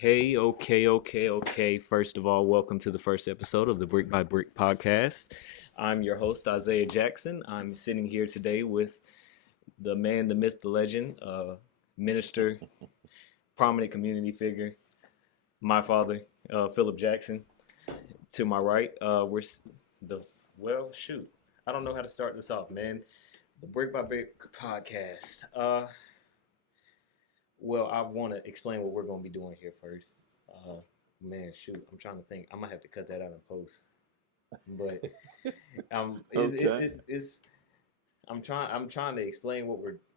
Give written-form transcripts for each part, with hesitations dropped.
Hey, okay. First of all, welcome to the first episode of the Brick by Brick podcast. I'm your host, Isaiah Jackson. I'm sitting here today with the man, the myth, the legend, minister, prominent community figure, my father, Phillip Jackson. To my right, the shoot. I don't know how to start this off, man. The Brick by Brick podcast. I want to explain what we're going to be doing here first. Man, shoot, I'm trying to think. I might have to cut that out in post. But Okay. I'm trying to explain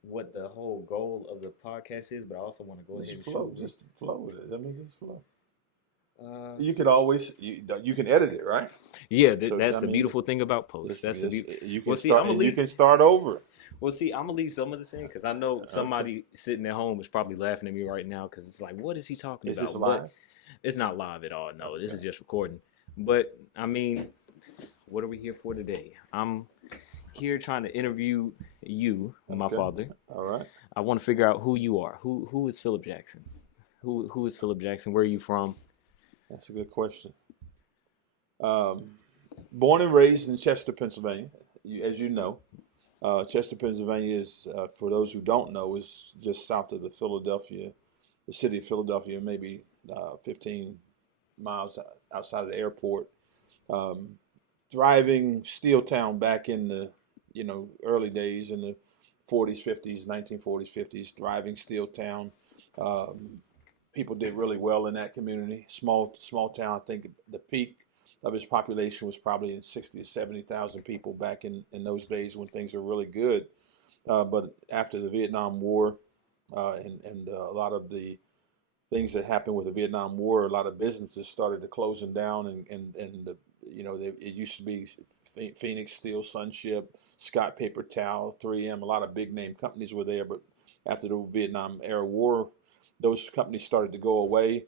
what the whole goal of the podcast is, but I also want to go ahead and show. Just flow with it. I mean, just flow. Uh, You could always you can edit it, right? yeah, So that's I the mean, beautiful thing about posts. That's the you can well. See, I'm start gonna and you leave. can start over. Well, see, I'm gonna leave some of this in because I know Okay. somebody sitting at home is probably laughing at me right now because it's like, what is he talking Is this about? live? But it's not live at all. No, this is Okay. just recording. But I mean, what are we here for today? I'm here trying to interview you, my Okay. father. All right. I want to figure out who you are. Who is Phillip Jackson? Who is Phillip Jackson? Where are you from? That's a good question. Born and raised in Chester, Pennsylvania, as you know. Chester, Pennsylvania is, for those who don't know, is just south of the city of Philadelphia, maybe 15 miles outside of the airport. Um, Thriving steel town back in the early days in the 40s, 50s, 1940s, 50s. Thriving steel town. Um, People did really well in that community. Small town. I think the peak of its population was probably in 60 to 70,000 people back in those days when things were really good. But after the Vietnam War and a lot of the things that happened with the Vietnam War, a lot of businesses started to closing down, and it used to be Phoenix Steel, Sunship, Scott Paper Towel, 3M. A lot of big name companies were there, but after the Vietnam era war, those companies started to go away,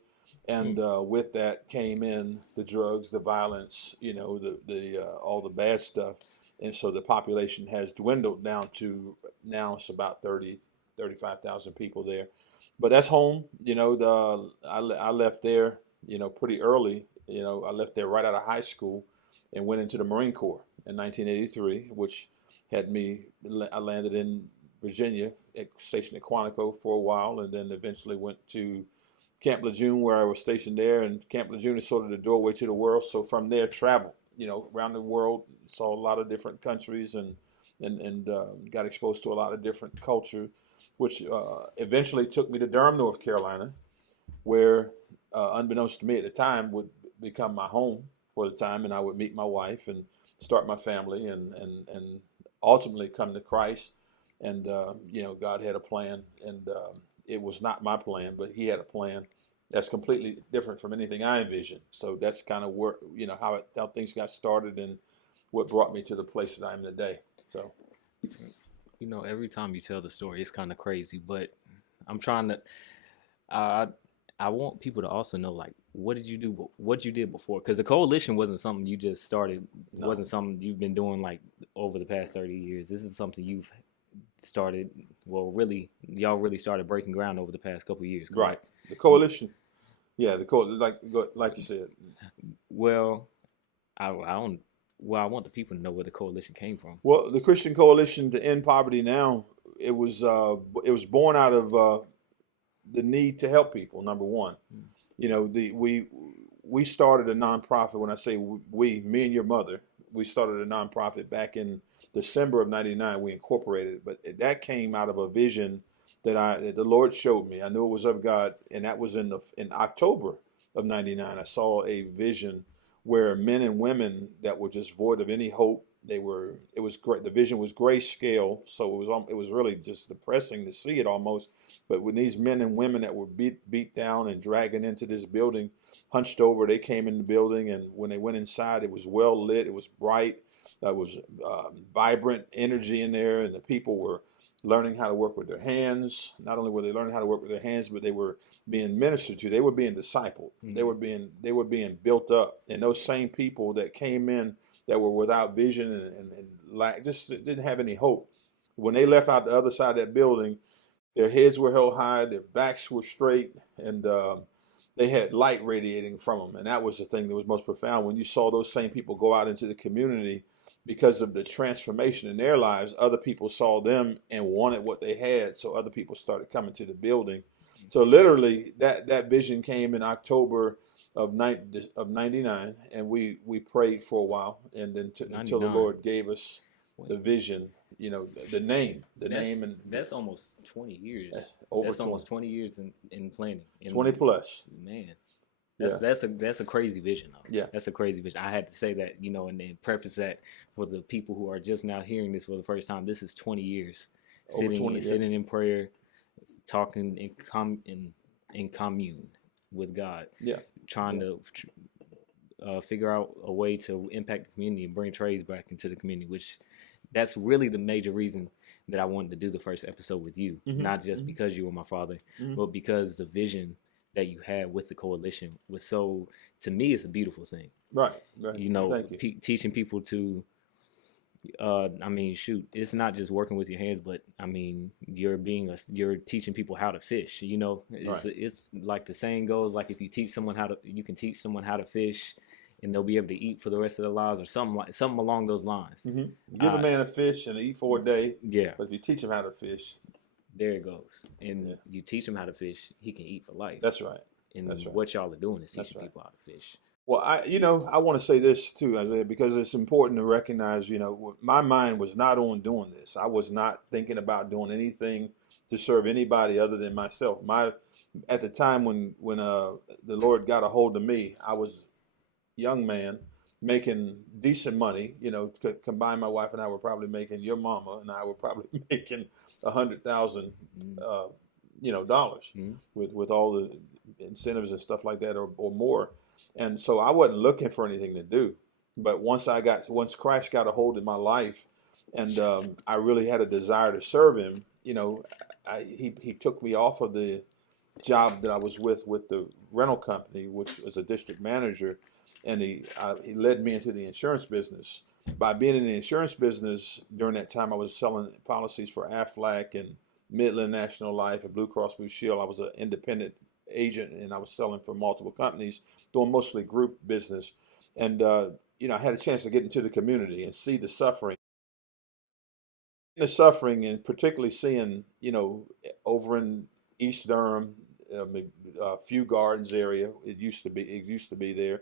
and with that came in the drugs, the violence, the all the bad stuff, and so the population has dwindled down to now it's about 35,000 people there. But that's home. I left there, pretty early. I left there right out of high school and went into the Marine Corps in 1983, which had me. I landed in Virginia, stationed at Quantico for a while, and then eventually went to Camp Lejeune, where I was stationed there. And Camp Lejeune is sort of the doorway to the world. So from there, traveled, around the world, saw a lot of different countries, and got exposed to a lot of different culture, which eventually took me to Durham, North Carolina, where, unbeknownst to me at the time, would become my home for the time, and I would meet my wife and start my family, and ultimately come to Christ. And God had a plan, and it was not my plan, but He had a plan that's completely different from anything I envisioned. So that's kind of where how things got started and what brought me to the place that I am today. So Every time you tell the story, it's kind of crazy, but I'm trying to. I I want people to also know, like, what did you do? What you did before? Because the coalition wasn't something you just started. no, Wasn't something you've been doing like over the past 30 years. This is something you've started. Well, really, y'all really started breaking ground over the past couple of years, right. correct? The coalition, yeah, like you said. Well, I don't. Well, I want the people to know where the coalition came from. Well, the Christian Coalition to End Poverty Now, it was born out of the need to help people. Number one, we started a nonprofit. When I say we, me and your mother, we started a nonprofit back in December of '99. We incorporated it, but that came out of a vision that the Lord showed me. I knew it was of God, and that was in October of '99. I saw a vision where men and women that were just void of any hope. It was great. The vision was grayscale, so it was really just depressing to see it almost. But when these men and women that were beat down and dragging into this building, hunched over, they came in the building, and when they went inside, it was well lit, it was bright, there was vibrant energy in there, and the people were learning how to work with their hands. Not only were they learning how to work with their hands, but they were being ministered to. They were being discipled. Mm-hmm. They were being built up. And those same people that came in that were without vision and just didn't have any hope, when they left out the other side of that building, their heads were held high, their backs were straight, and they had light radiating from them. And that was the thing that was most profound. When you saw those same people go out into the community, because of the transformation in their lives, other people saw them and wanted what they had. So other people started coming to the building. So literally that vision came in October of 99, and we prayed for a while, and then until the Lord gave us the vision, the name, and that's almost 20 years. That's almost 20 years in planning. 20 plus. Man. That's a crazy vision, though. Yeah. That's a crazy vision. I had to say that, and then preface that for the people who are just now hearing this for the first time. This is 20 years sitting in prayer, talking in commune with God. Yeah. Trying to figure out a way to impact the community and bring trades back into the community, which that's really the major reason that I wanted to do the first episode with you. Mm-hmm. Not just because you were my father, but because the vision that you had with the coalition was so, to me, it's a beautiful thing. Right. Thank you. Teaching people to, it's not just working with your hands, but you're teaching people how to fish. It's like the saying goes, like if you can teach someone how to fish, and they'll be able to eat for the rest of their lives, or something along those lines. Mm-hmm. Give a man a fish and eat for a day. Yeah. But if you teach him how to fish, there it goes. And you teach him how to fish, he can eat for life. That's right. And what y'all are doing is teaching people how to fish. Well, I want to say this too, Isaiah, because it's important to recognize, my mind was not on doing this. I was not thinking about doing anything to serve anybody other than myself. At the time when the Lord got a hold of me, I was a young man making decent money. Combined, my wife and I were probably making, your mama and I were probably making $100,000, dollars with all the incentives and stuff like that, or more. And so I wasn't looking for anything to do. But once Christ got a hold of my life, and I really had a desire to serve him, he took me off of the job that I was with the rental company, which was a district manager, and he led me into the insurance business. By being in the insurance business during that time, I was selling policies for Aflac and Midland National Life and Blue Cross Blue Shield. I was an independent agent, and I was selling for multiple companies, doing mostly group business. And I had a chance to get into the community and see the suffering. And particularly seeing, over in East Durham, Few Gardens area, it used to be there,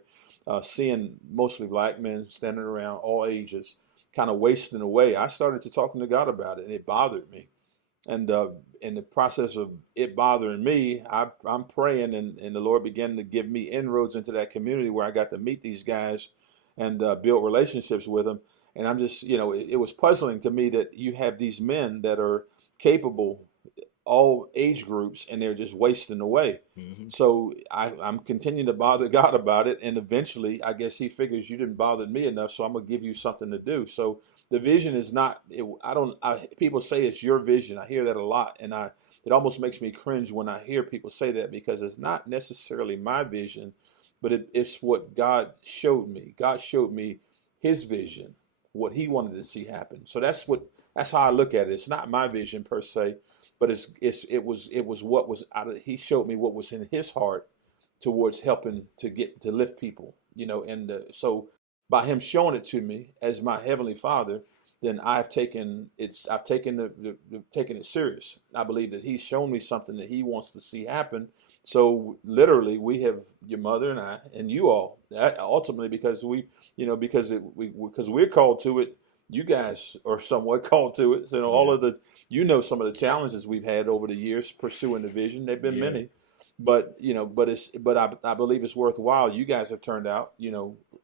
seeing mostly black men standing around, all ages, kind of wasting away. I started to talking to God about it, and it bothered me. And in the process of it bothering me, I'm praying, and the Lord began to give me inroads into that community where I got to meet these guys and build relationships with them. And I'm just, it was puzzling to me that you have these men that are capable, all age groups, and they're just wasting away. Mm-hmm. So I'm continuing to bother God about it, and eventually, I guess he figures you didn't bother me enough, so I'm gonna give you something to do. So the vision is not. People say it's your vision. I hear that a lot, and it almost makes me cringe when I hear people say that, because it's not necessarily my vision, but it's what God showed me. God showed me his vision, what he wanted to see happen. So that's how I look at it. It's not my vision per se, but it was what was out of. He showed me what was in his heart towards helping to lift people, and so by him showing it to me as my heavenly Father, then I've taken it serious. I believe that he's shown me something that he wants to see happen. So literally, we have your mother and I and you all ultimately, because because we're called to it. You guys are somewhat called to it. So all of some of the challenges we've had over the years pursuing the vision. They've been many, but I believe it's worthwhile. You guys have turned out,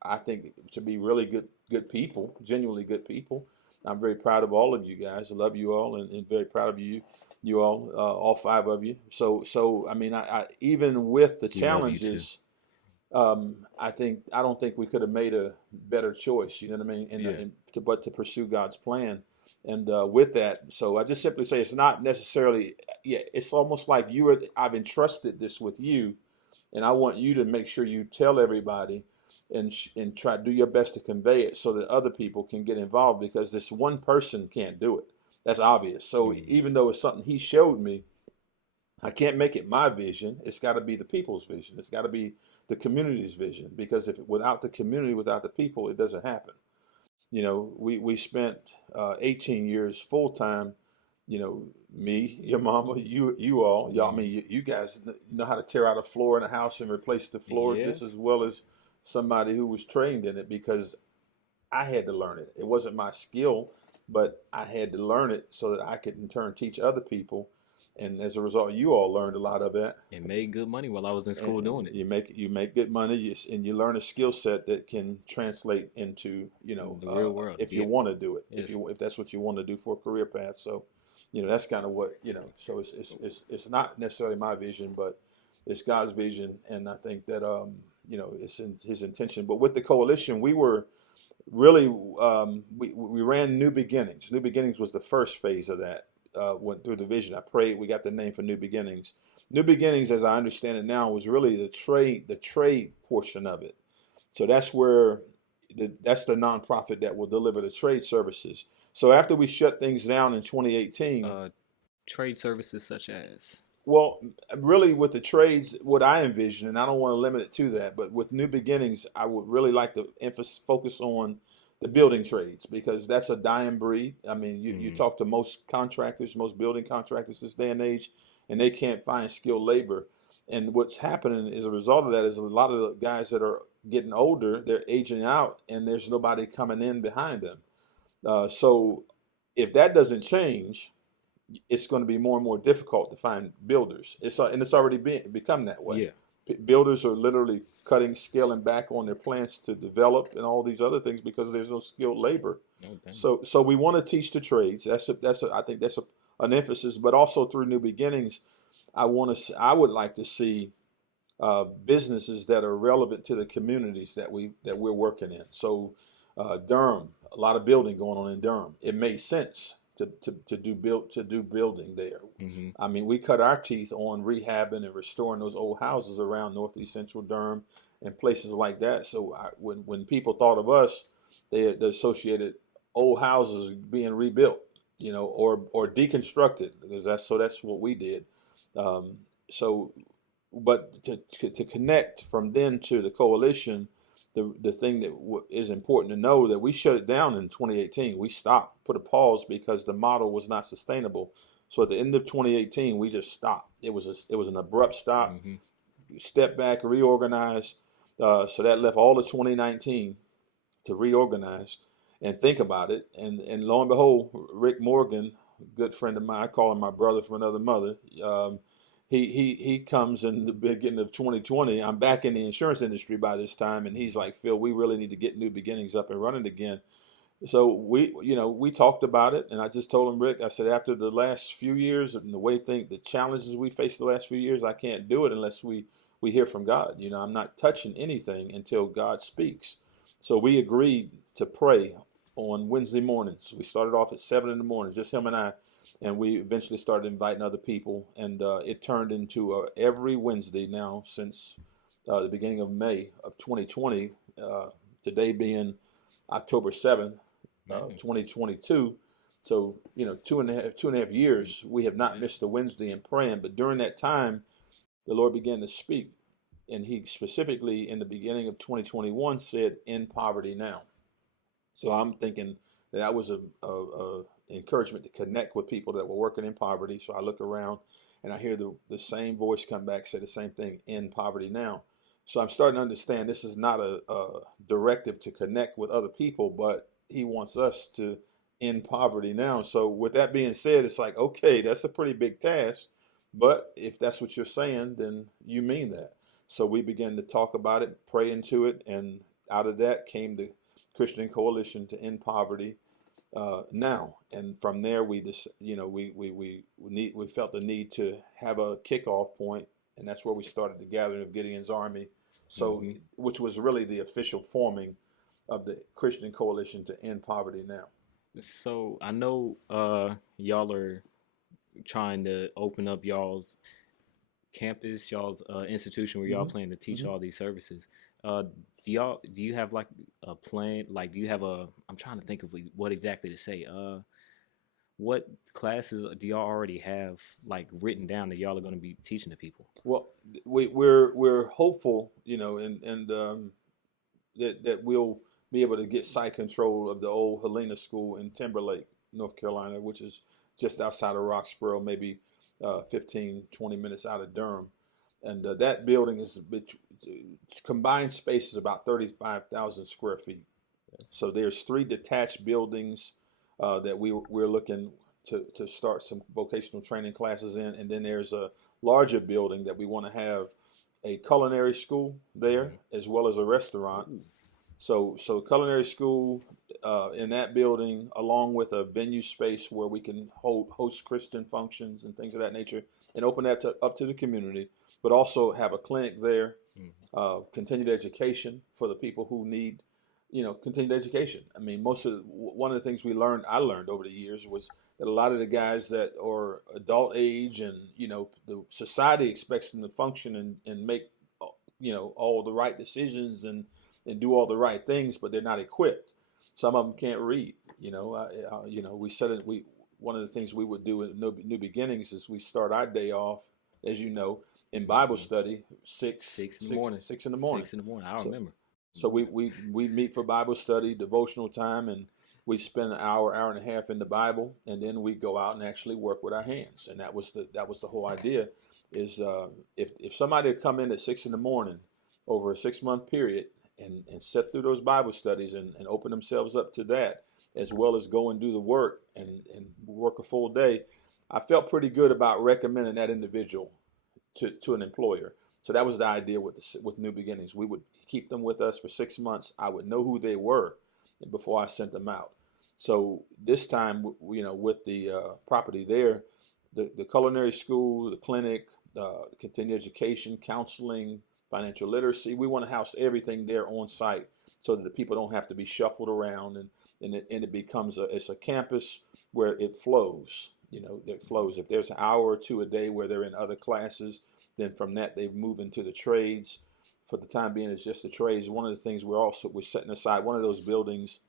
I think, to be really good people, genuinely good people. I'm very proud of all of you guys. I love you all, and very proud of you all five of you. So I mean, I even with the challenges, I don't think we could have made a better choice. You know what I mean? But to pursue God's plan, and with that, so I just simply say it's not necessarily. Yeah, it's almost like I've entrusted this with you, and I want you to make sure you tell everybody, and try to do your best to convey it so that other people can get involved, because this one person can't do it. That's obvious. So even though it's something he showed me, I can't make it my vision. It's got to be the people's vision. It's got to be the community's vision, because if without the community, without the people, it doesn't happen. We spent 18 years full time. Me, your mama, you all, y'all. I Mm. mean, you guys know how to tear out a floor in a house and replace the floor Yeah. just as well as somebody who was trained in it, because I had to learn it. It wasn't my skill, but I had to learn it so that I could in turn teach other people. And as a result, you all learned a lot of that. And made good money while I was in school And doing it. you make good money, and you learn a skill set that can translate into The real world. if you Yeah. want to do it, Yes. if that's what you want to do for a career path. So that's kind of what So it's not necessarily my vision, but it's God's vision, and I think that it's in His intention. But with the coalition, we were really we ran New Beginnings. New Beginnings was the first phase of that. Went through the vision. I prayed. We got the name for New Beginnings. New Beginnings, as I understand it now, was really the trade portion of it. So that's where that's the nonprofit that will deliver the trade services. So after we shut things down in 2018, Trade services such as. well, really with the trades, what I envision, and I don't want to limit it to that, but with New Beginnings, I would really like to focus on the building trades, because that's a dying breed. I mean, you talk to most contractors, most building contractors this day and age, and they can't find skilled labor. And what's happening as a result of that is a lot of the guys that are getting older, they're aging out, and there's nobody coming in behind them. So if that doesn't change, it's going to be more and more difficult to find builders. And it's already become that way. Yeah. Builders are literally scaling back on their plans to develop and all these other things because there's no skilled labor. Okay. So we want to teach the trades. I think that's an emphasis, but also through New Beginnings, I would like to see businesses that are relevant to the communities that we're working in. So Durham, a lot of building going on in Durham. It made sense to do building there. Mm-hmm. I mean, we cut our teeth on rehabbing and restoring those old houses around Northeast Central Durham and places like that. So when people thought of us, they associated old houses being rebuilt, or deconstructed, because that's what we did. But to connect from then to the coalition, the thing that is important to know, that we shut it down in 2018. We stopped, put a pause, because the model was not sustainable. So at the end of 2018, we just stopped. It was an abrupt stop. Mm-hmm. Step back, reorganize. So that left all of 2019 to reorganize and think about it. And lo and behold, Rick Morgan, good friend of mine, I call him my brother from another mother. He comes in the beginning of 2020. I'm back in the insurance industry by this time, and he's like, Phil, we really need to get New Beginnings up and running again. So we talked about it, and I just told him, Rick, I said, after the last few years and the challenges we faced the last few years, I can't do it unless we hear from God. I'm not touching anything until God speaks. So we agreed to pray on Wednesday mornings. We started off at 7 in the morning, just him and I. And we eventually started inviting other people, and it turned into every Wednesday now since the beginning of May of 2020, today being October 7th, 2022. So, 2.5 years, we have not missed a Wednesday in praying. But during that time, the Lord began to speak, and He specifically in the beginning of 2021 said, "End poverty now." So I'm thinking that was a encouragement to connect with people that were working in poverty. So I look around and I hear the same voice come back, say the same thing, "End poverty now." So I'm starting to understand this is not a directive to connect with other people, but He wants us to end poverty now. So with that being said, it's like, okay, that's a pretty big task, but if that's what you're saying, then you mean that. So we began to talk about it, pray into it, and out of that came the Christian Coalition to End Poverty now. And from there, we just we felt the need to have a kickoff point, and that's where we started the gathering of Gideon's Army. So, which was really the official forming of the Christian Coalition to End Poverty now. So I know y'all are trying to open up y'all's campus, y'all's institution where y'all plan to teach all these services. Do you have like a plan? Like, do you have I'm trying to think of what exactly to say. what classes do y'all already have like written down that y'all are going to be teaching the people? Well, we're hopeful, that we'll be able to get site control of the old Helena School in Timberlake, North Carolina, which is just outside of Roxborough, maybe 15, 20 minutes out of Durham. And that building is combined space is about 35,000 square feet. So there's 3 detached buildings that we're looking to start some vocational training classes in, and then there's a larger building that we want to have a culinary school there as well as a restaurant. So culinary school in that building, along with a venue space where we can host Christian functions and things of that nature, and open that up to the community, but also have a clinic there, continued education for the people who need, continued education. I mean, one of the things I learned over the years was that a lot of the guys that are adult age and, the society expects them to function and make, all the right decisions and do all the right things, but they're not equipped. Some of them can't read. We said it. One of the things we would do in New Beginnings is we start our day off, as you know, in Bible study, 6 in the morning. 6 in the morning. 6 in the morning. I remember. So we meet for Bible study, devotional time, and we spend an hour and a half in the Bible, and then we go out and actually work with our hands. And that was the whole idea. Is if somebody had come in at 6 in the morning over a 6-month period and sit through those Bible studies and open themselves up to that, as well as go and do the work and work a full day, I felt pretty good about recommending that individual to an employer. So that was the idea with New Beginnings. We would keep them with us for 6 months. I would know who they were before I sent them out. So this time, with the property there, the culinary school, the clinic, continuing education, counseling, financial literacy, we want to house everything there on site so that the people don't have to be shuffled around, and it becomes it's a campus where it flows. It flows. If there's an hour or 2 a day where they're in other classes, then from that they move into the trades. For the time being, it's just the trades. One of the things we're setting aside one of those buildings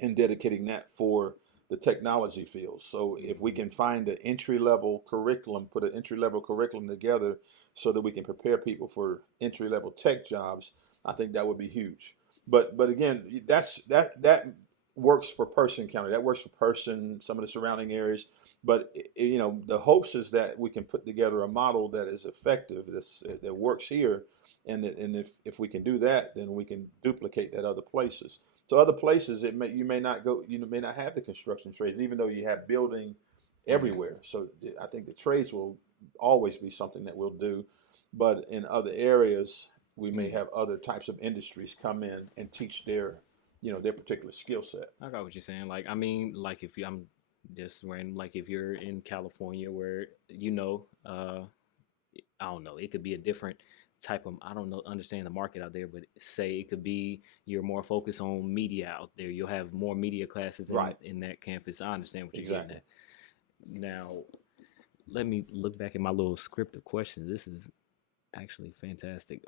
and dedicating that for the technology field. So if we can find an entry-level curriculum, put an entry-level curriculum together so that we can prepare people for entry-level tech jobs, I think that would be huge. But again, that works for Person County. That works for Person, some of the surrounding areas. But the hopes is that we can put together a model that is effective, that works here, and if we can do that, then we can duplicate that other places. So other places, you may not have the construction trades, even though you have building everywhere. So I think the trades will always be something that we'll do, but in other areas, we may have other types of industries come in and teach their particular skill set. I got what you're saying. I'm just wearing, if you're in California where, I don't know, it could be a different type of, I don't know, understand the market out there, but say it could be you're more focused on media out there. You'll have more media classes in that campus. I understand what you're getting at. Now, let me look back at my little script of questions. This is actually fantastic.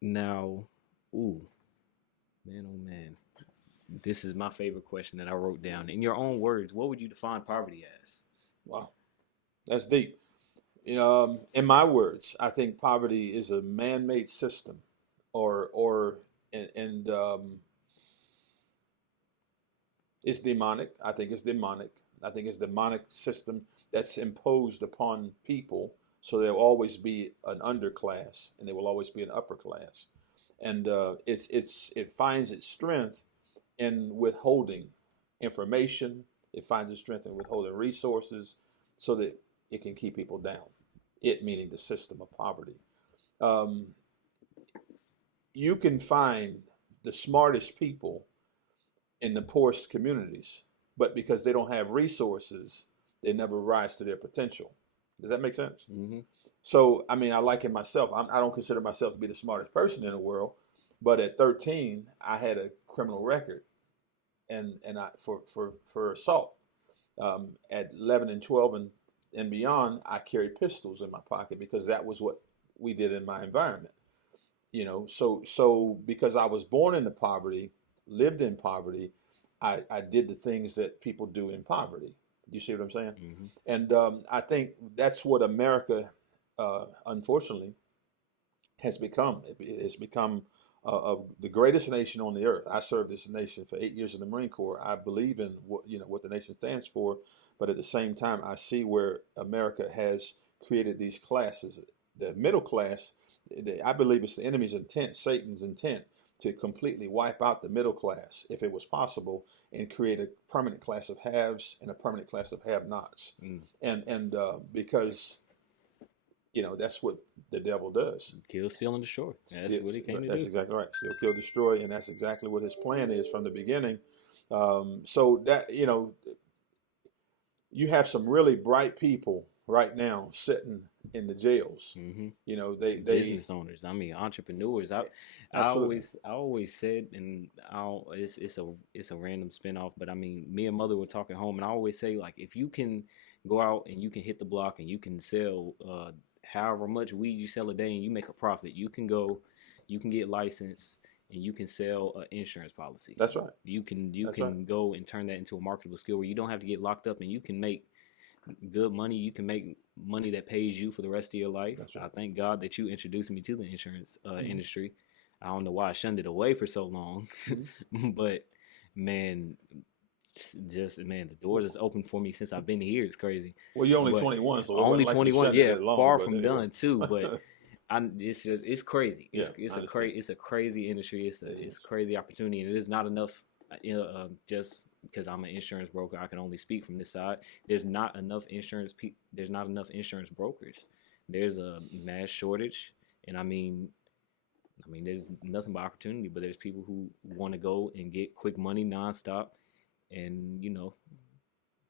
Now, ooh, man, oh man. This is my favorite question that I wrote down. In your own words, what would you define poverty as? Wow, that's deep. In my words, I think poverty is a man-made system, it's demonic. I think it's demonic. I think it's a demonic system that's imposed upon people. So there'll always be an underclass, and there will always be an upper class, and it finds its strength in withholding information. It finds its strength in withholding resources, so that it can keep people down. It meaning the system of poverty. You can find the smartest people in the poorest communities, but because they don't have resources, they never rise to their potential. Does that make sense? Mm-hmm. So, I mean, I like it myself. I don't consider myself to be the smartest person in the world, but at 13, I had a criminal record, and I for assault. At 11 and 12 and beyond, I carried pistols in my pocket because that was what we did in my environment. So because I was born into poverty, lived in poverty, I did the things that people do in poverty. You see what I'm saying? Hmm. And I think that's what America, unfortunately, has become. It's become the greatest nation on the earth. I served this nation for 8 years in the Marine Corps. I believe in what the nation stands for, but at the same time, I see where America has created these classes. The middle class, I believe it's the enemy's intent, Satan's intent, to completely wipe out the middle class, if it was possible, and create a permanent class of haves and a permanent class of have-nots. Mm. And because that's what the devil does. Kill, steal, and destroy. That's what he came to do. That's exactly right. Steal, kill, destroy, and that's exactly what his plan is from the beginning. So that you have some really bright people right now sitting in the jails. Mm-hmm. They Business owners. I mean, entrepreneurs. I always said, and it's a random spinoff, but I mean, me and Mother were talking home, and I always say, like, if you can go out and you can hit the block and you can sell however much weed you sell a day and you make a profit, you can get licensed and you can sell an insurance policy. That's right. You can go and turn that into a marketable skill where you don't have to get locked up, and you can make good money. You can make money that pays you for the rest of your life. That's right. I thank God that you introduced me to the insurance industry. I don't know why I shunned it away for so long, but man, the doors is open for me since I've been here. It's crazy. Well, you're only 21, so only like 21. Yeah, long, far from done too. But it's crazy. It's a crazy industry. It's crazy opportunity, and it is not enough. Just because I'm an insurance broker, I can only speak from this side. There's not enough insurance brokers. There's a mass shortage, and I mean, there's nothing but opportunity. But there's people who want to go and get quick money nonstop, and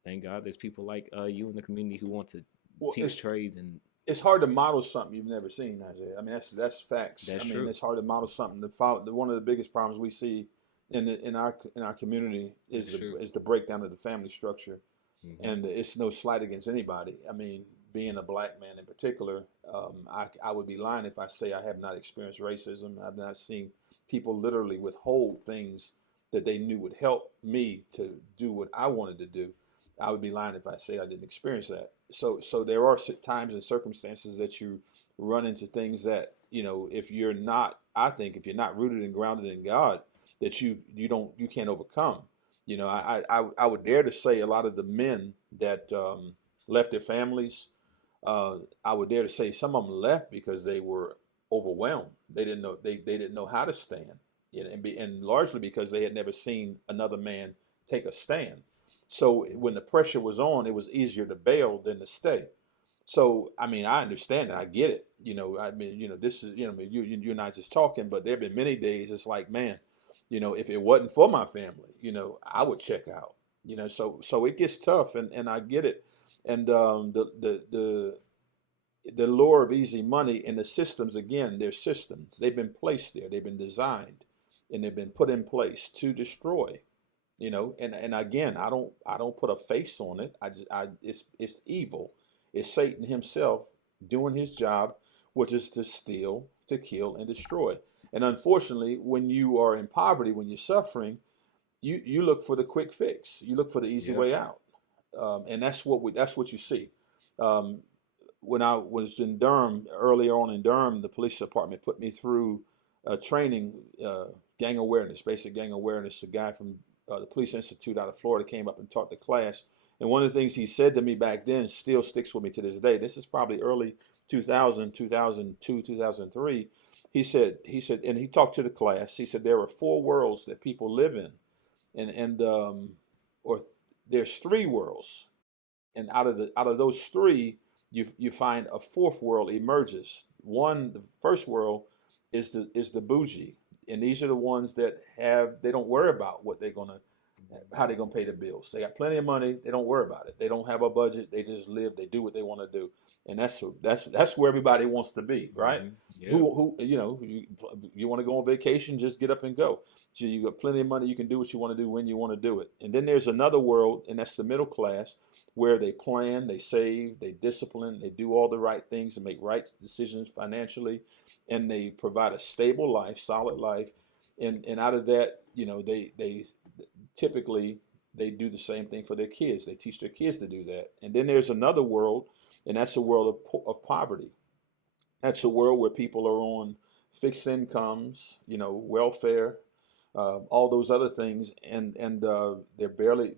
thank God there's people like you in the community who want to teach trades. And it's hard to model something you've never seen, Isaiah. I mean, that's facts. That's true. Mean, it's hard to model something. One of the biggest problems we see in our community is the breakdown of the family structure, and it's no slight against anybody. I mean, being a black man in particular, I would be lying if I say I have not experienced racism. I've not seen people literally withhold things that they knew would help me to do what I wanted to do. I would be lying if I say I didn't experience that. So there are times and circumstances that you run into things that, if you're not rooted and grounded in God, that you can't overcome. I would dare to say a lot of the men that left their families, I would dare to say some of them left because they were overwhelmed. They didn't know how to stand, and largely because they had never seen another man take a stand. So when the pressure was on, it was easier to bail than to stay. So, I mean, I understand that. I get it. This is, you and I just talking, but there have been many days it's like, man, if it wasn't for my family, I would check out, so it gets tough, and I get it. And the lure of easy money and the systems, again, they're systems. They've been placed there. They've been designed, and they've been put in place to destroy. And again, I don't put a face on it. It's evil. It's Satan himself doing his job, which is to steal, to kill, and destroy. And unfortunately, when you are in poverty, when you're suffering, you look for the quick fix. You look for the easy way out, and that's what you see. When I was in Durham, earlier on in Durham, the police department put me through a training, gang awareness, basic gang awareness. A guy from the Police Institute out of Florida came up and taught the class. And one of the things he said to me back then still sticks with me to this day. This is probably early 2000, 2002, 2003. He said, and he talked to the class. He said there are 4 worlds that people live in, or there's 3 worlds, and out of those 3, you find a 4th world emerges. The first world is the bougie. And these are the ones that they don't worry about how they're gonna pay the bills. They got plenty of money. They don't worry about it. They don't have a budget. They just live. They do what they want to do, and that's where everybody wants to be, right? Mm-hmm. Yeah. You want to go on vacation, just get up and go. So you got plenty of money. You can do what you want to do when you want to do it. And then there's another world, and that's the middle class, where they plan, they save, they discipline, they do all the right things and make right decisions financially, and they provide a stable life, solid life, and out of that, they typically they do the same thing for their kids. They teach their kids to do that. And then there's another world, and that's a world of poverty. That's a world where people are on fixed incomes, welfare, all those other things, and they're really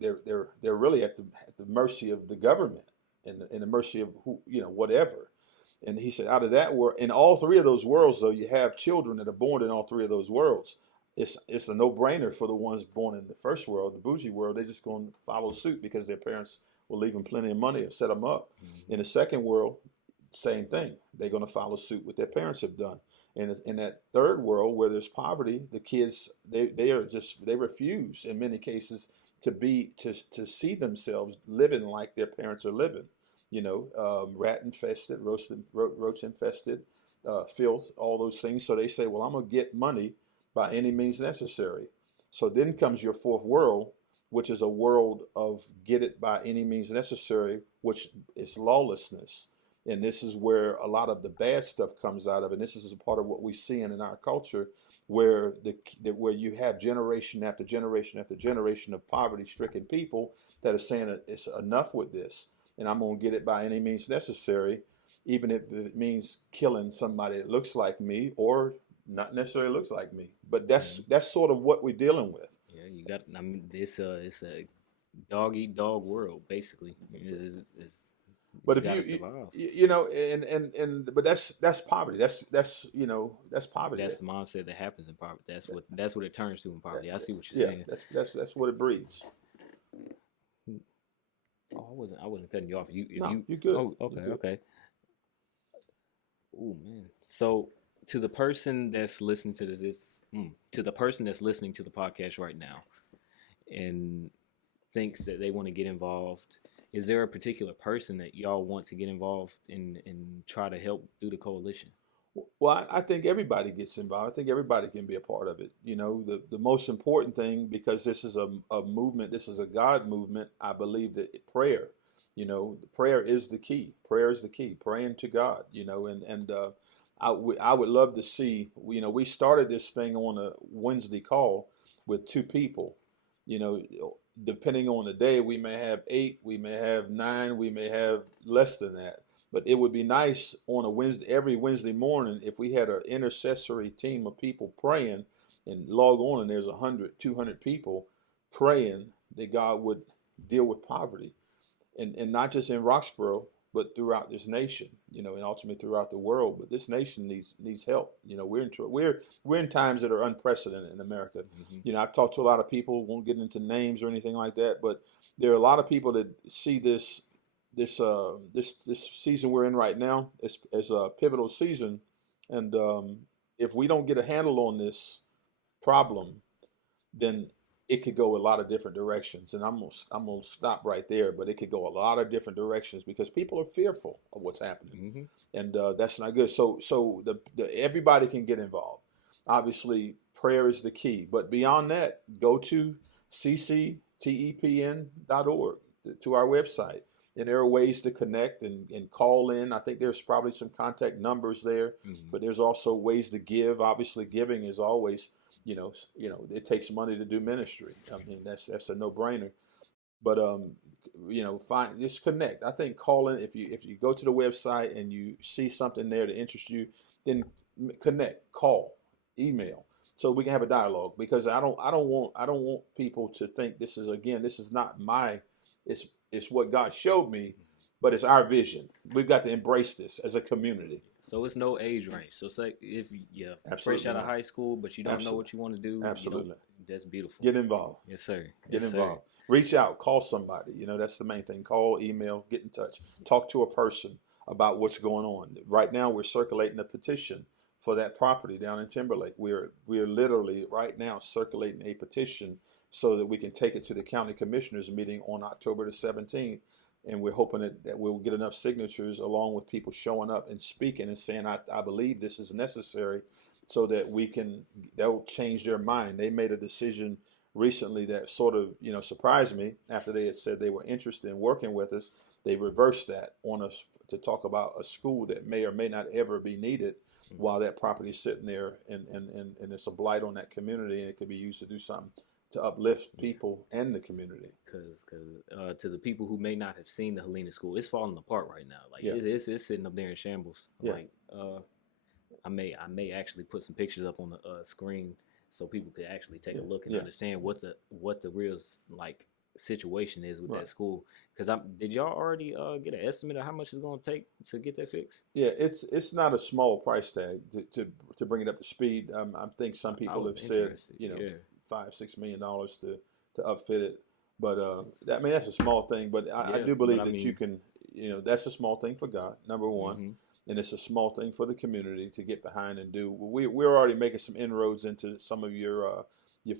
at the mercy of the government and the mercy of whatever. And he said, out of that world, in all three of those worlds, though, you have children that are born in all three of those worlds. It's a no-brainer for the ones born in the first world, the bougie world. They're just going to follow suit because their parents will leave them plenty of money or set them up. In the second world, same thing. They're going to follow suit what their parents have done. And in that third world where there's poverty, the kids they refuse in many cases to see themselves living like their parents are living. Rat infested, roach infested, filth, all those things. So they say, well, I'm going to get money by any means necessary. So then comes your fourth world, which is a world of get it by any means necessary, which is lawlessness. And this is where a lot of the bad stuff comes out of. And this is a part of what we see in our culture, where where you have generation after generation after generation of poverty-stricken people that are saying that it's enough with this, and I'm going to get it by any means necessary, even if it means killing somebody that looks like me or not necessarily looks like me. But that's sort of what we're dealing with. Yeah, you got. I mean, it's a dog eat dog world, basically. But if but that's poverty. That's poverty. That's the mindset that happens in poverty. That's what it turns to in poverty. I see what you're saying. That's what it breeds. Oh, I wasn't cutting you off. You're good. Oh, okay, okay. Oh man. So to the person that's listening to to the person that's listening to the podcast right now, and thinks that they want to get involved, is there a particular person that y'all want to get involved and try to help through the coalition? Well, I think everybody gets involved. I think everybody can be a part of it. The most important thing, because this is a movement, this is a God movement, I believe that prayer, prayer is the key. Prayer is the key. Praying to God, I would love to see, we started this thing on a Wednesday call with 2 people, depending on the day, we may have 8, we may have 9, we may have less than that. But it would be nice on every Wednesday morning, if we had an intercessory team of people praying and log on, and there's 100, 200 people praying that God would deal with poverty, and not just in Roxborough, but throughout this nation, and ultimately throughout the world. But this nation needs help. We're in times that are unprecedented in America. Mm-hmm. I've talked to a lot of people, won't get into names or anything like that, but there are a lot of people that see this season we're in right now as a pivotal season, and if we don't get a handle on this problem, then it could go a lot of different directions. And I'm gonna stop right there, but it could go a lot of different directions because people are fearful of what's happening, and that's not good. So everybody can get involved. Obviously, prayer is the key, but beyond that, go to cctepn.org, to our website. And there are ways to connect and call in. I think there's probably some contact numbers there, but there's also ways to give. Obviously, giving is always, it takes money to do ministry. I mean, that's a no-brainer. But just connect. I think calling, if you go to the website and you see something there that interests you, then connect, call, email, so we can have a dialogue. Because I don't want people to think this is not my. It's what God showed me, but it's our vision. We've got to embrace this as a community. So it's no age range. So say if you're fresh out of high school, but you don't know what you want to do. Absolutely. That's beautiful. Get involved. Yes, sir. Get involved. Reach out. Call somebody. That's the main thing. Call, email, get in touch. Talk to a person about what's going on. Right now, we're circulating a petition for that property down in Timberlake. We're literally right now circulating a petition so that we can take it to the county commissioners meeting on October the 17th. And we're hoping that we'll get enough signatures, along with people showing up and speaking and saying, I believe this is necessary, so that they'll change their mind. They made a decision recently that sort of, surprised me. After they had said they were interested in working with us, they reversed that on us to talk about a school that may or may not ever be needed while that property is sitting there, and it's a blight on that community, and it could be used to do something to uplift people and the community. Because to the people who may not have seen the Helena School, it's falling apart right now. Like it's sitting up there in shambles. Like I may actually put some pictures up on the screen so people could actually take a look and understand what the real like situation is with that school. Because did y'all already get an estimate of how much it's going to take to get that fixed? Yeah, it's not a small price tag to bring it up to speed. I think some people have said $5-6 million to upfit it, but I mean that's a small thing. But I do believe that you can, that's a small thing for God, number one, and it's a small thing for the community to get behind and do. We're already making some inroads into some of your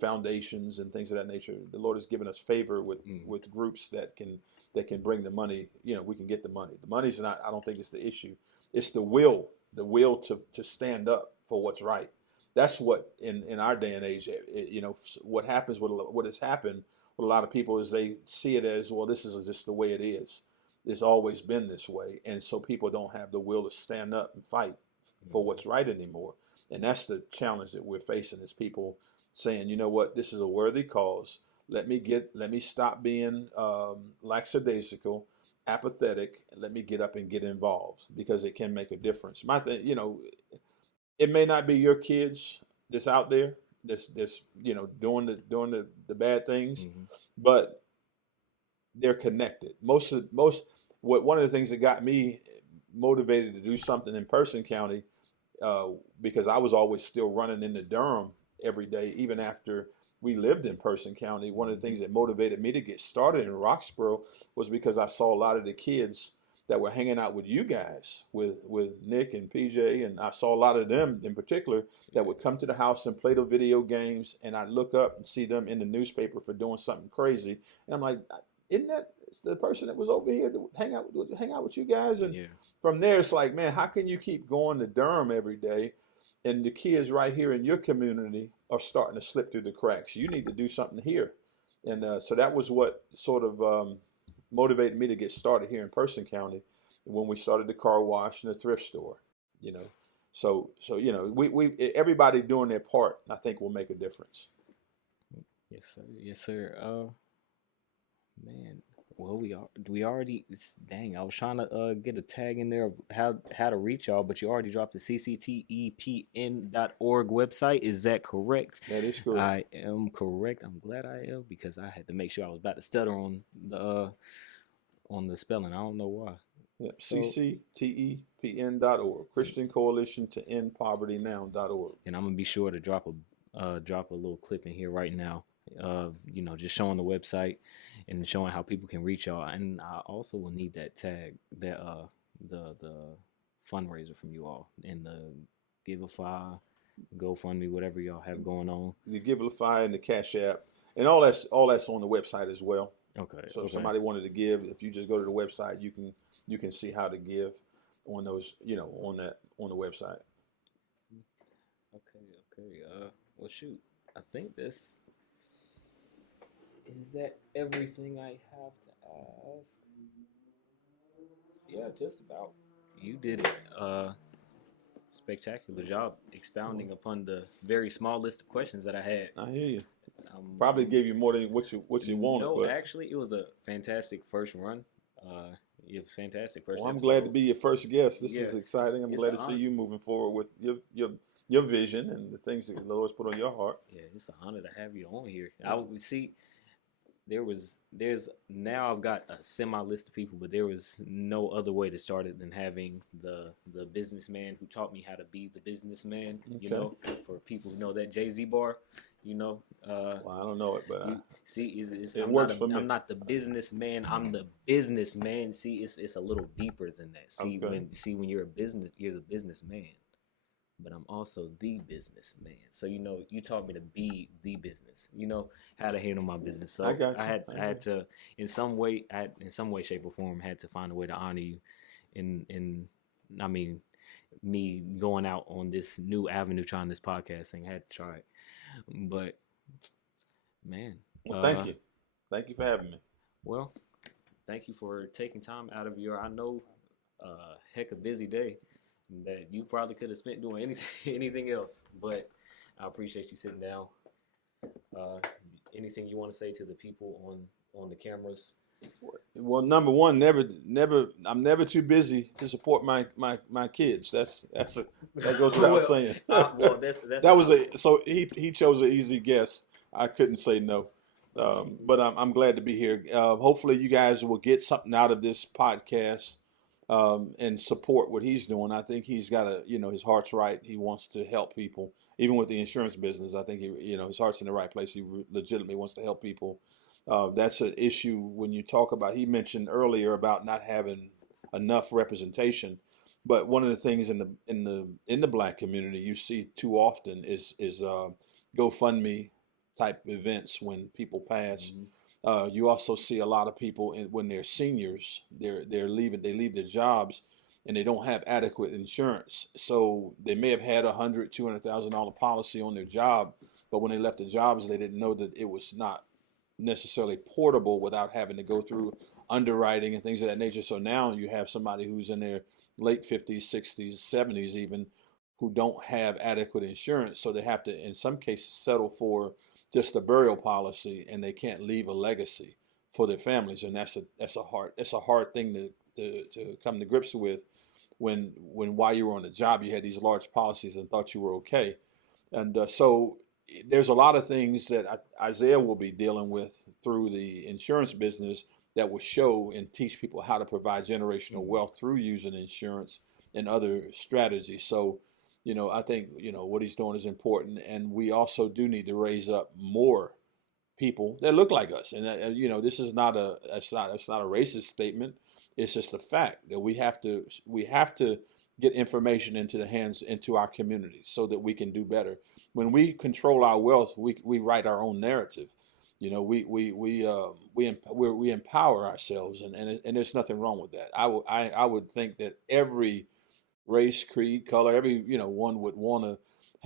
foundations and things of that nature. The Lord has given us favor with groups that can bring the money. We can get the money. The money's not. I don't think it's the issue. It's the will to stand up for what's right. That's what in our day and age, what happens with what has happened with a lot of people is they see it as, well, this is just the way it is. It's always been this way, and so people don't have the will to stand up and fight for what's right anymore. And that's the challenge that we're facing, is people saying, you know what, this is a worthy cause. Let me stop being lackadaisical, apathetic, and let me get up and get involved, because it can make a difference. My thing, it may not be your kids that's out there that's doing the bad things, but they're connected. One of the things that got me motivated to do something in Person County, because I was always still running into Durham every day, even after we lived in Person County. One of the things that motivated me to get started in Roxborough was because I saw a lot of the kids that were hanging out with you guys, with Nick and PJ, and I saw a lot of them in particular that would come to the house and play the video games, and I'd look up and see them in the newspaper for doing something crazy, and I'm like, isn't that the person that was over here to hang out with you guys? And from there, it's like, man, how can you keep going to Durham every day, and the kids right here in your community are starting to slip through the cracks? You need to do something here. And so that was what sort of motivated me to get started here in Person County when we started the car wash and the thrift store. So we everybody doing their part, I think, will make a difference. Yes sir. Man, well, we already, dang, I was trying to get a tag in there of how to reach y'all, but you already dropped the cctepn.org website. Is that correct? That is correct. I am correct. I'm glad I am, because I had to make sure I was about to stutter on the spelling. I don't know why. Yeah, so, cctepn.org, Christian Coalition to End Poverty Now.org. And I'm gonna be sure to drop a little clip in here right now of just showing the website and showing how people can reach y'all. And I also will need that tag, that the fundraiser from you all, and the Giveify, GoFundMe, whatever y'all have going on. The Giveify and the Cash App, and all that's on the website as well. Okay. So if somebody wanted to give, if you just go to the website, you can see how to give on those, on the website. Okay. Well, shoot, I think this is that everything I have to ask. Yeah, just about. You did a spectacular job expounding upon the very small list of questions that I had. I hear you. Probably gave you more than what you wanted. No, actually, it was a fantastic first run. You have fantastic first. Well, I'm glad to be your first guest. This is exciting. I'm glad to see you moving forward with your vision and the things that the Lord's put on your heart. Yeah, it's an honor to have you on here. I would see. There's now I've got a semi list of people, but there was no other way to start it than having the businessman who taught me how to be the businessman. Okay. For people who know that Jay-Z bar, Well, I don't know it, but it works for me. I'm not the businessman. I'm the businessman. See, it's a little deeper than that. See, when you're you're the businessman. But I'm also the businessman. So you taught me to be the business. How to handle my business. So I got you. I had to in some way, shape, or form, had to find a way to honor you. I mean, me going out on this new avenue, trying this podcast thing, I had to try it. But man, well, thank you. Thank you for having me. Well, thank you for taking time out of your. I know heck of a busy day that you probably could have spent doing anything else. But I appreciate you sitting down. Anything you want to say to the people on the cameras? Well, number one, I'm never too busy to support my kids. That goes without saying. Well, that's That was so he chose an easy guess. I couldn't say no. But I'm glad to be here. Hopefully you guys will get something out of this podcast and support what he's doing. I think he's got his heart's right. He wants to help people, even with the insurance business. I think his heart's in the right place. He legitimately wants to help people. That's an issue when you talk about. He mentioned earlier about not having enough representation, but one of the things in the Black community you see too often is GoFundMe type events when people pass. You also see a lot of people when they're seniors, they leave their jobs and they don't have adequate insurance. So they may have had $100,000-$200,000 policy on their job, but when they left the jobs, they didn't know that it was not necessarily portable without having to go through underwriting and things of that nature. So now you have somebody who's in their late 50s, 60s, 70s even, who don't have adequate insurance. So they have to, in some cases, settle for just a burial policy, and they can't leave a legacy for their families. And that's a hard thing to come to grips with when while you were on the job, you had these large policies and thought you were okay. And so there's a lot of things that Isaiah will be dealing with through the insurance business that will show and teach people how to provide generational wealth through using insurance and other strategies. So, I think, what he's doing is important. And we also do need to raise up more people that look like us. And, this is it's not a racist statement. It's just a fact that we have to get information into our community so that we can do better. When we control our wealth, we write our own narrative. We empower ourselves, and there's nothing wrong with that. I would think that every race, creed, color, one would want to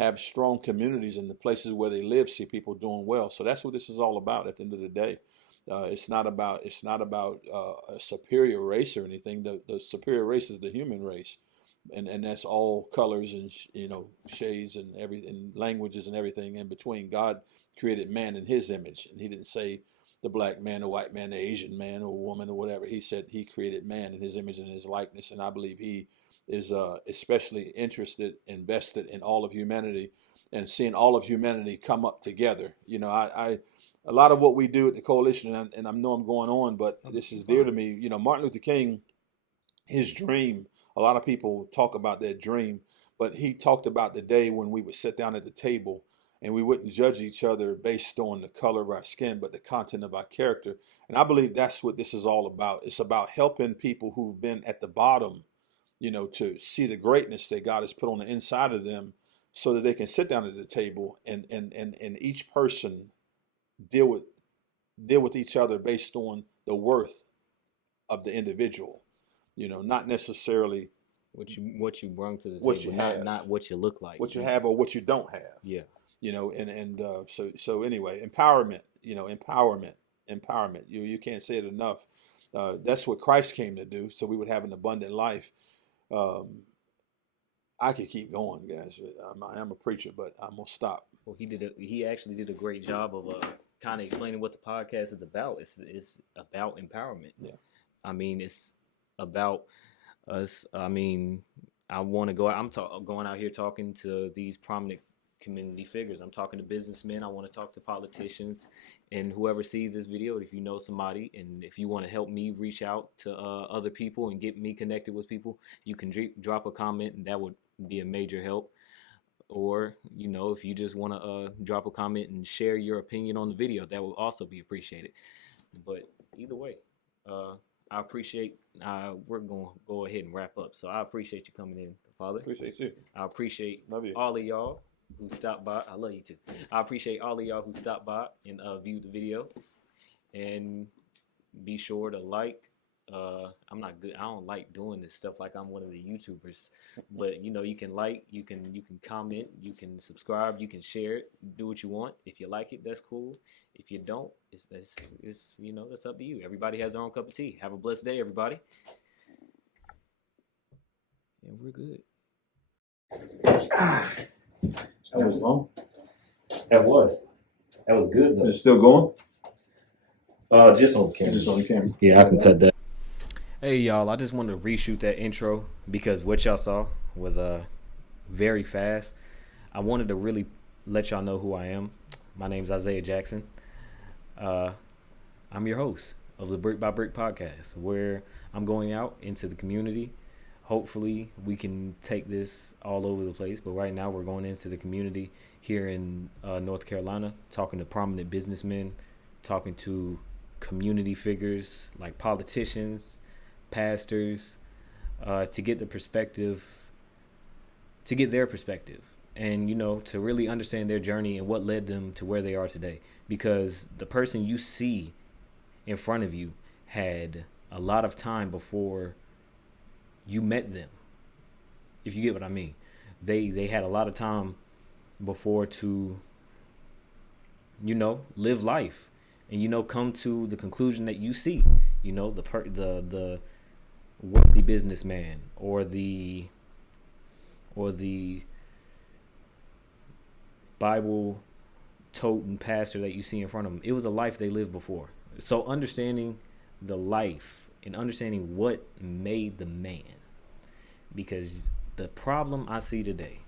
have strong communities in the places where they live, see people doing well. So that's what this is all about. At the end of the day, it's not about a superior race or anything. The superior race is the human race. And that's all colors and shades and and languages and everything in between. God created man in His image, and He didn't say the black man, the white man, the Asian man, or woman, or whatever. He said He created man in His image and His likeness, and I believe He is especially invested in all of humanity, and seeing all of humanity come up together. A lot of what we do at the coalition, and I know I'm going on, but this is dear to me. Martin Luther King, his dream. A lot of people talk about that dream, but he talked about the day when we would sit down at the table and we wouldn't judge each other based on the color of our skin, but the content of our character. And I believe that's what this is all about. It's about helping people who've been at the bottom, to see the greatness that God has put on the inside of them so that they can sit down at the table and each person deal with each other based on the worth of the individual. Not necessarily what you bring to the what table, you have, not what you look like, what you have or what you don't have. Yeah. So anyway, empowerment. You can't say it enough. That's what Christ came to do, so we would have an abundant life. I could keep going, guys. I am a preacher, but I'm gonna stop. Well, he actually did a great job of kind of explaining what the podcast is about. It's about empowerment. Yeah. I mean, it's about us. I mean, I want to go out. I'm going out here talking to these prominent community figures. I'm talking to businessmen. I want to talk to politicians, and whoever sees this video, if you know somebody, and if you want to help me reach out to other people and get me connected with people, you can drop a comment, and that would be a major help. Or, if you just want to drop a comment and share your opinion on the video, that will also be appreciated. But either way, I appreciate, we're going to go ahead and wrap up. So I appreciate you coming in, Father. Appreciate you. I appreciate Love you. all of y'all who stopped by. I love you too. I appreciate all of y'all who stopped by and viewed the video. And be sure to like. I'm not good. I don't like doing this stuff like I'm one of the YouTubers. But you can like, you can comment, you can subscribe, you can share it, do what you want. If you like it, that's cool. If you don't, it's that's up to you. Everybody has their own cup of tea. Have a blessed day, everybody. And we're good. That was long. That was good though. It's still going? Just on camera. Just on the camera. Yeah, I can cut that. Hey y'all, I just wanted to reshoot that intro because what y'all saw was very fast. I wanted to really let y'all know who I am. My name's Isaiah Jackson. I'm your host of the Brick by Brick podcast, where I'm going out into the community. Hopefully we can take this all over the place, but right now we're going into the community here in North Carolina, talking to prominent businessmen, talking to community figures like politicians, pastors, to get their perspective, and, you know, to really understand their journey and what led them to where they are today. Because the person you see in front of you had a lot of time before you met them, if you get what I mean. They had a lot of time before to, you know, live life and, you know, come to the conclusion that you see, you know, the wealthy businessman or the Bible toting pastor that you see in front of them. It was a life they lived before. So understanding the life and understanding what made the man, because the problem I see today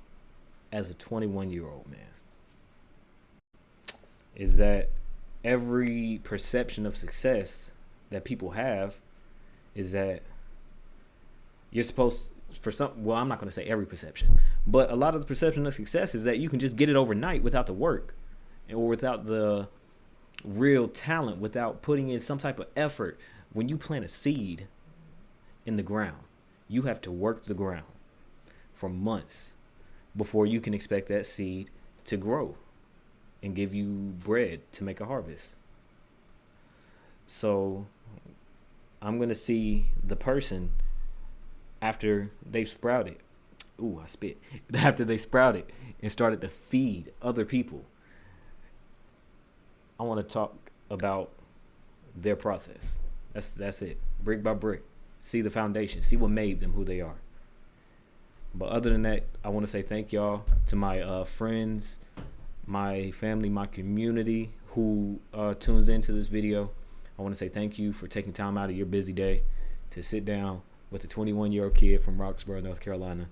as a 21-year-old man is that every perception of success that people have is that you're supposed for some, well, I'm not going to say every perception, but a lot of the perception of success is that you can just get it overnight without the work or without the real talent, without putting in some type of effort. When you plant a seed in the ground, you have to work the ground for months before you can expect that seed to grow and give you bread to make a harvest. So I'm going to see the person after they sprouted. Ooh, I spit. After they sprouted and started to feed other people. I want to talk about their process. That's it. Brick by brick. See the foundation. See what made them who they are. But other than that, I want to say thank y'all to my friends, my family, my community who tunes into this video. I want to say thank you for taking time out of your busy day to sit down with a 21-year-old kid from Roxborough, North Carolina,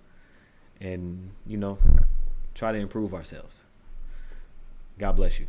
and, you know, try to improve ourselves. God bless you.